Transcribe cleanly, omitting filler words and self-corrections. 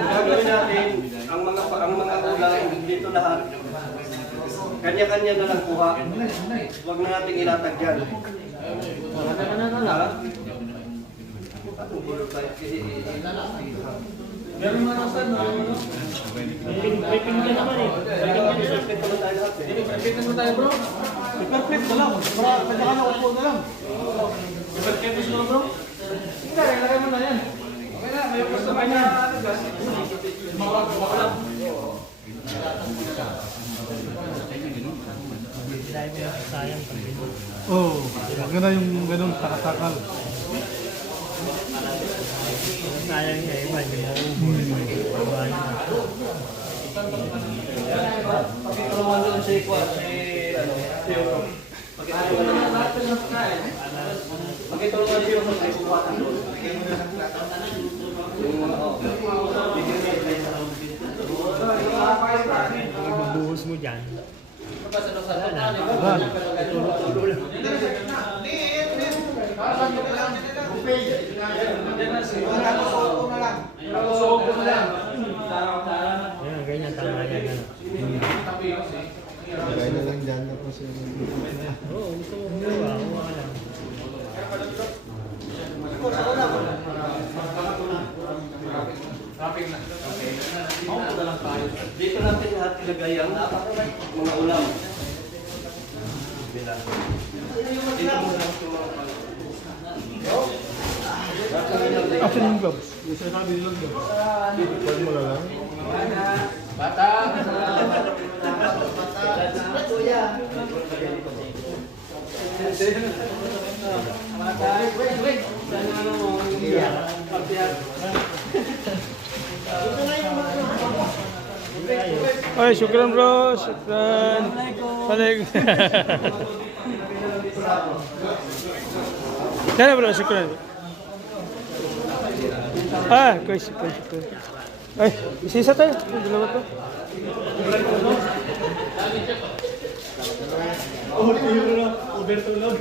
Gagawin natin ang mga ulam dito lahat. Kanya-kanya na lang kuha. Huwag na nating ilatag yan. Meron mga nasan, Prepping ka naman eh. Perfect na tayo, bro. Perfect na lang. Para kanya na upo na lang. Perfect na bro. Hindi, ilagay mo na yan. Okay na, may gusto ka niya. Sayang pa rin. Oo, maganda yung ganun takatakal. Sayang nga iba, hindi mo ubuhan na. Pakitulungan doon si Kwa, si Pakitulungan siya sa may kukuhatan doon. Magbuhos mo dyan. Ayan, ganyan, tama yan. Lagay na lang dyan na po siya. Oo, gusto mo huwa ka lang. Dito natin lahat ilagay ang mga ulam. Asan yung gloves? Yung sinasabi nilang gloves. Pwede mo lang. Bata! Ay, syukran bro. Syukran. Balik. Sana bro, syukran. Guys, syukran. Ay, isa tayo. Dalawa to. Overtulog.